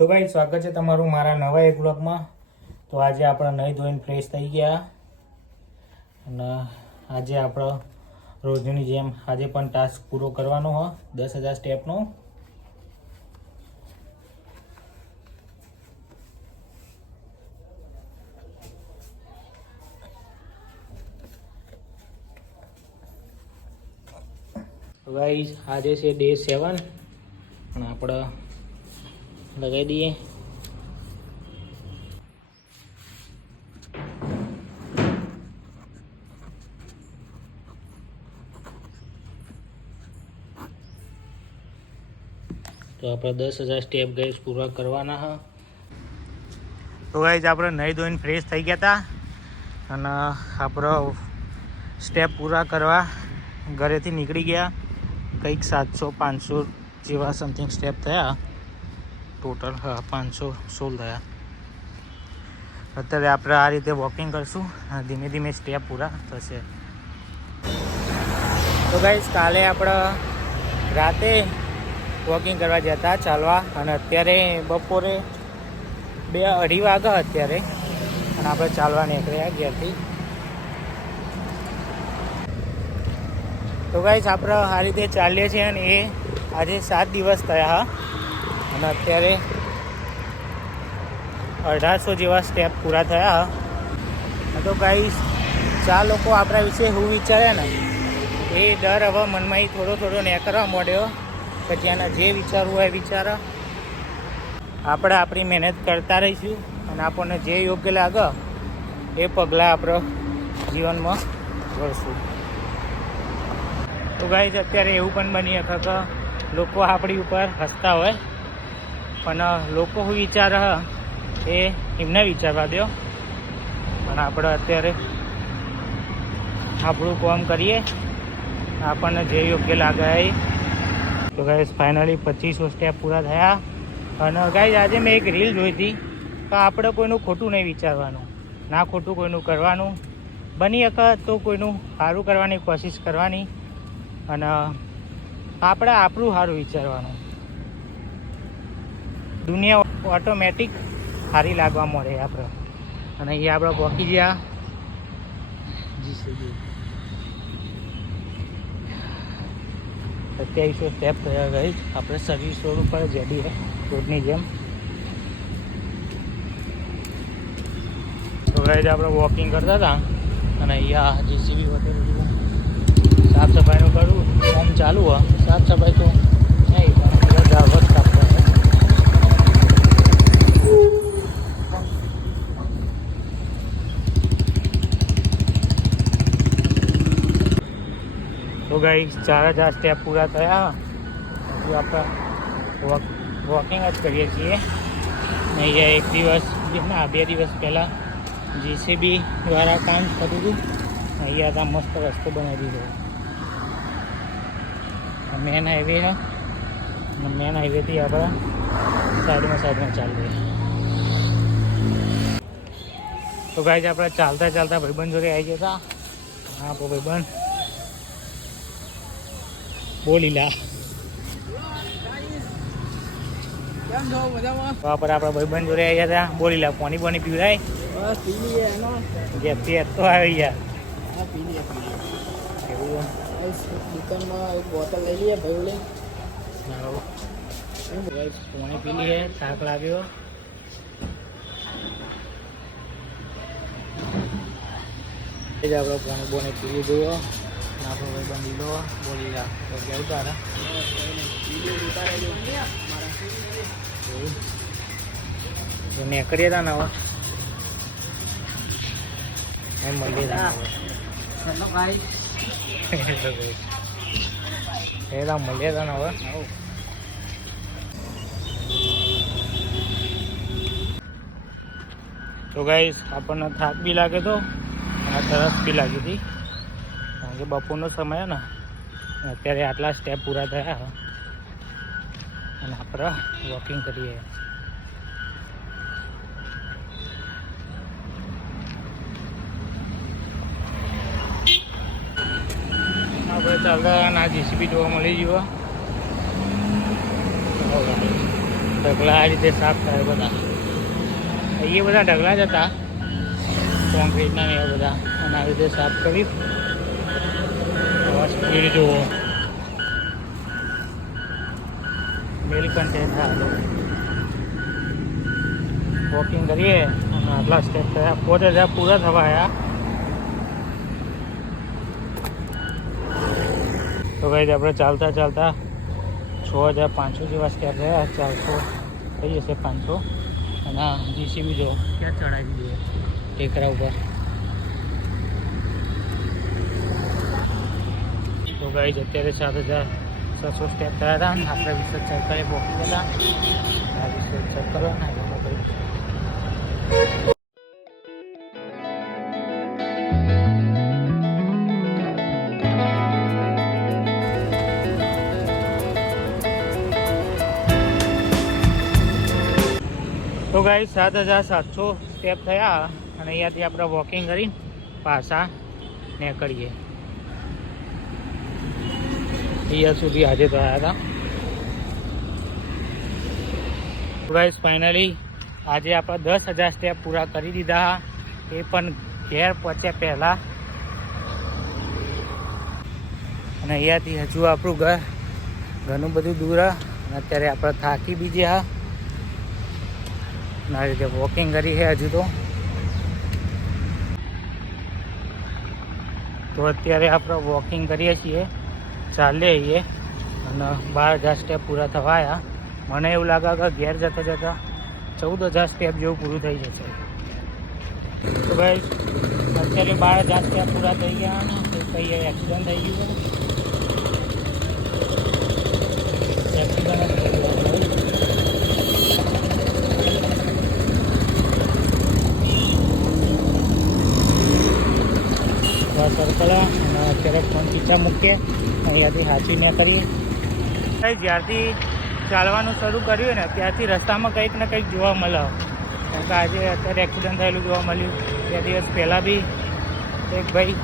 તો ભાઈ સ્વાગત છે તમારું મારા નવા એક વ્લોગમાં. તો આજે આપણે નહીં ધોઈને ફ્રેશ થઈ ગયા અને આજે આપણો રોજની જેમ આજે પણ ટાસ્ક પૂરો કરવાનો હોય 10,000 સ્ટેપનો. ગાઈસ આજે છે ડે 7 અને આપણે લગાવી દઈએ. તો આપણે 10,000 સ્ટેપ ગાઈસ પૂરા કરવાના હા. તો ગાઈસ આપણે નહીં ધોઈને ફ્રેશ થઈ ગયા હતા અને આપણો સ્ટેપ પૂરા કરવા ઘરેથી નીકળી ગયા. કંઈક 700-500 જેવા સમથિંગ સ્ટેપ થયા ટોટલ. હા, 516 થયા. અત્યારે આપણે આ રીતે વોકિંગ કરશું અને ધીમે ધીમે સ્ટેપ પૂરા થશે. તો ગાઈસ કાલે આપણે રાતે વોકિંગ કરવા જતા ચાલવા અને અત્યારે બપોરે 2-2:30 વાગ્યા અત્યારે અને આપણે ચાલવા નીકળ્યા ઘેરથી. તો ગાઈસ આપણે આ રીતે ચાલીએ છીએ અને એ આજે 7 દિવસ થયા અને અત્યારે 1800 જેવા સ્ટેપ પૂરા થયા. તો ગાઈસ 4 લોકો આપણા વિશે શું વિચારે ને એ ડર હવે મનમાં થોડો નીકળવા માંડ્યો કે જેના જે વિચારવું હોય વિચારો. આપણે આપણી મહેનત કરતા રહીશું અને આપણને જે યોગ્ય લાગે એ પગલાં આપણે જીવનમાં વળશું. તો ગાઈસ અત્યારે એવું પણ બની શકે કે લોકો આપણી ઉપર હસતા હોય પણ લોકો શું વિચારે એ એમને વિચારવા દો અને આપણે અત્યારે આપણું કામ કરીએ, આપણને જે યોગ્ય લાગે એ. તો ગાઈસ ફાઇનલી 2500 સ્ટેપ પૂરા થયા અને ગાઈસ આજે મેં એક રીલ જોઈ હતી કે આપણે કોઈનું ખોટું નહીં વિચારવાનું, ના ખોટું કોઈનું કરવાનું, બની શકે તો કોઈનું સારું કરવાની કોશિશ કરવાની અને આપણે આપણું સારું વિચારવાનું. દુનિયા ઓટોમેટિક સારી લાગવા મળે આપણે. અને અહીંયા આપણે પહોંચી ગયા જીસીબી. 2700 સ્ટેપ થયા ગઈ. આપણે સર્વિસ રોડ ઉપર જડીએ રોડની જેમ. તો ગઈ આપણે વોકિંગ કરતા હતા અને અહીંયા જીસીબી હોટેલ સાફ સફાઈનું કરવું કામ ચાલુ હોય. સાફ સફાઈ તો નહીં પણ બધા વખત સાફ કરે. તો ગાઈસ 4,000 સ્ટેપ પૂરા થયા. હજુ આપણે વોકિંગ જ કરીએ છીએ. અહીંયા એક દિવસ ના 2 દિવસ પહેલાં જીસીબી દ્વારા કામ કર્યું હતું. અહીંયા ત્યાં મસ્ત રસ્તો બનાવી દીધો. મેન હાઈવે છે અને મેન હાઈવેથી આપણે સાઈડમાં ચાલીએ. તો ગાઈસ આપણે ચાલતા ભાઈબંધ જોડે આવી ગયા હતા. હા તો ભાઈબંધ બોલીલા આપણા ભાઈબંધ જોડે આવી ગયા હતા. બોલીલા પાણી પીવડાય ગેપથી તો આવી ગયા. દુકાનમાં એક બોટલ લઈ લઈએ ભાઈ. પાણી પી લઈએ, થાક લાગ્યો. એ જ આપણે પાણી પી લીધું. આપણો ભાઈ બંધ લીધો બોલી ગયા ઉતારા નીકળીએ હતા ને હવે એમ મળીએ હતા મળીએ હતા ને હવે. તો ગાઈસ આપણને થાક બી લાગે તો અને તરસ બી લાગી હતી કારણ કે બપોરનો સમય ને અત્યારે આટલા સ્ટેપ પૂરા થયા અને આપણે વોકિંગ કરીએ. આપણે ચાલતા ના જીસીબી જોવા મળી ગયો. ઢગલા આ રીતે સાફ થાય બધા. એ બધા ઢગલા જ હતા કોન્ક્રીટના ને એવા બધા, અને આ રીતે સાફ કરી સ્પીડ જુઓ. મેલ કન્ટેન્ટ હાલો વોકિંગ કરીએ અને આટલા સ્ટેપ થયા 5000 પૂરા થવા આવ્યા. તો ભાઈ આપણે ચાલતા ચાલતા 6500 જેવા સ્ટેપ થયા. 400 થઈ જશે, 500. અને આ જીસીબી જો ક્યાં ચડાવી દઈએ ટેકરા ઉપર. તો ગાઈસ અત્યારે 7600 સ્ટેપ થયા હતા. આપણે વિશ્વ સરકારે પહોંચી ગયા હતા. આ વિશ્વ ચેક કરવાના તો ગાઈસ 7700 સ્ટેપ થયા. અને અહીંયાથી આપણે વોકિંગ કરીને પાછા નીકળીએ. અહીંયા સુધી આજે તો આવ્યા હતા. ગાઈસ ફાઇનલી આજે આપણે 10000 સ્ટેપ પૂરા કરી દીધા, એ પણ ઘેર પહોંચ્યા પહેલાં. અને અહીંયાથી હજુ આપણું ઘણું બધું દૂર. અને અત્યારે આપણે થાકી બી ગયા. આ રીતે વોકિંગ કરી છે હજુ તો અત્યારે આપણે વોકિંગ કરીએ છીએ, ચાલીએ છીએ. અને 12000 સ્ટેપ પૂરા થવા આવ્યા. મને એવું લાગે કે ઘેર જતા જતા 14000 સ્ટેપ જેવું પૂરું થઈ જશે. તો ભાઈ અત્યારે 12000 સ્ટેપ પૂરા થઈ ગયા. ને કંઈ એક્સિડન્ટ થઈ ગયું છે. એક્સિડન્ટ થઈ ગયું સર્કલ. અને અત્યારે ફોન ખીચા મૂકીએ, અહીંયાથી હાંચી મેં કરીએ. જ્યારથી ચાલવાનું શરૂ કર્યું ને ત્યારથી રસ્તામાં કંઈક ને કંઈક જોવા મળે. કારણ કે આજે અત્યારે એક્સિડન્ટ થયેલું જોવા મળ્યું. 2 દિવસ પહેલાં બી એક ભાઈ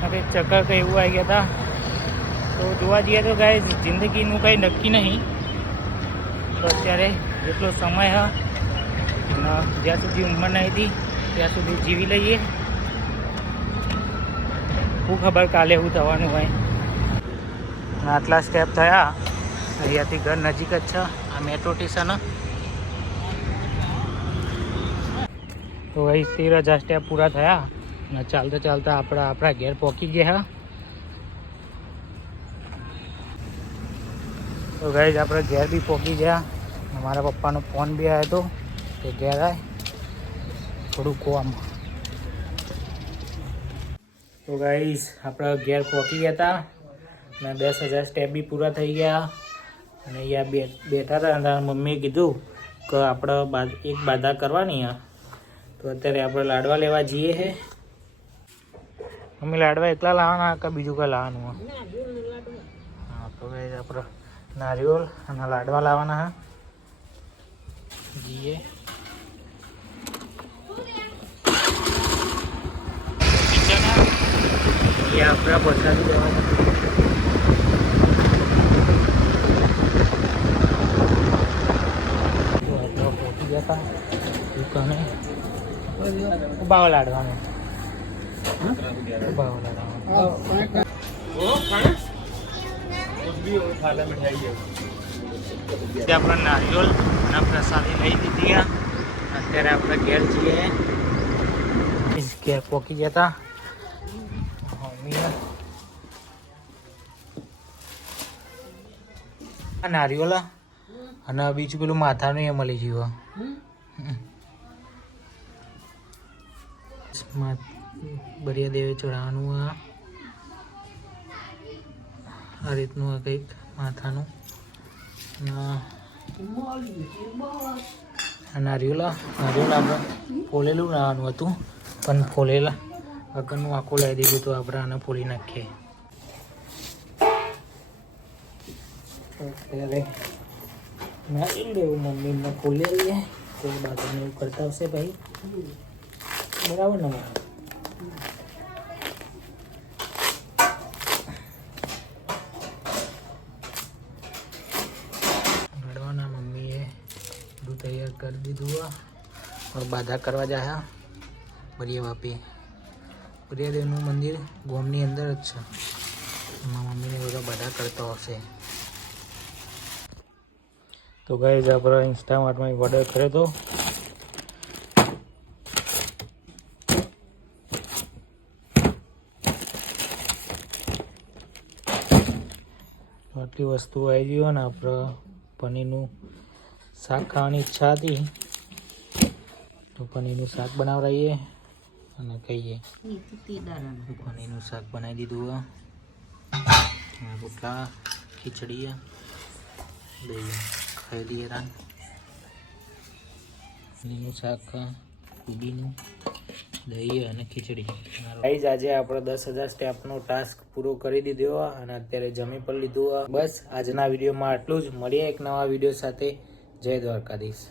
કંઈક ચક્કર કંઈ એવું આવી ગયા હતા. તો જોવા જઈએ તો કાંઈ જિંદગીનું કંઈ નક્કી નહીં. તો અત્યારે જેટલો સમય હ અને જ્યાં સુધી ઉંમર નહીં હતી ત્યાં સુધી જીવી લઈએ. શું ખબર કાલે એવું થવાનું હોય. આટલા સ્ટેપ થયા. અહીંયાથી ઘર નજીક જ છે, આ મેટ્રો સ્ટેશન. તો અહીં 13000 સ્ટેપ પૂરા થયા. અને ચાલતા ચાલતા આપણા ઘેર પહોંચી ગયા. તો ગાઈઝ આપણે ઘેર બી પહોંચી ગયા. મારા પપ્પાનો ફોન બી આવ્યો હતો કે ઘેર આવે થોડું કોમ. તો ગાઈઝ આપણે ઘેર પહોંચી ગયા હતા. અને 10000 સ્ટેપ બી પૂરા થઈ ગયા. અને અહીંયા બેઠા હતા. અને મમ્મીએ કીધું કે આપણે એક બાધા કરવાની. તો અત્યારે આપણે લાડવા લેવા જઈએ છે. મમ્મી લાડવા એકલા લાવવાના કે બીજું કંઈ લાવવાનું? હા તો ગાઈઝ આપણે નારિયેળ અને લાડવા લાવવાના હા જઈએ. આપણા પ્રસાદી લેવાના. પહોંચી ગયા હતા દુકાને. ઉભાવ લાડવાનું આપણે નારિયેળ અને પ્રસાદી લઈ દીધી. અત્યારે આપણે ઘેર જઈએ. ઘેર પહોંચી ગયા હતા. નારિયેળ અને બીજું પેલું માથાનું એ મળી ગયું. બરિયા દેવે ચડાવવાનું. આ રીતનું કંઈક માથાનું નારિયેળ આપણે ફોલેલું લાવવાનું હતું, પણ ફોલેલા વગરનું આખું લાવી દીધું. તો આપણે આને ફોલી નાખીએ. અત્યારે નારિયેળ લેવું મમ્મીને ફોલી લઈએ. કોઈ બાજુને એવું કરતા હશે ભાઈ, બરાબર ને? લડવાના મમ્મીએ તૈયાર કરી દીધું और बाधा करवा जाए बरिया वापी બરિયાદેવનું મંદિર ગોમની અંદર જ છે. મારા મમ્મીને બધા બાધા કરતા હશે. તો ગાઈઝ આપણે ઇન્સ્ટામાર્ટમાં એક ઓર્ડર કર્યો હતો. આટલી વસ્તુ આવી ગઈ ને આપણે પનીરનું શાક ખાવાની ઈચ્છા હતી તો પનીરનું શાક બનાવડાવીએ અને કહીએ. પનીરનું શાક બનાવી દીધું. રોટલા ખીચડી દહીં ખાઈ લઈએ. પનીરનું શાક પૂડીનું દહીં અને ખીચડી. ગાઈઝ આજે આપણે 10,000 સ્ટેપનો ટાસ્ક પૂરો કરી દીધો અને અત્યારે જમી પણ લીધું. બસ આજના વિડીયોમાં આટલું જ. મળીએ એક નવા વિડીયો સાથે. જય દ્વારકાધીશ.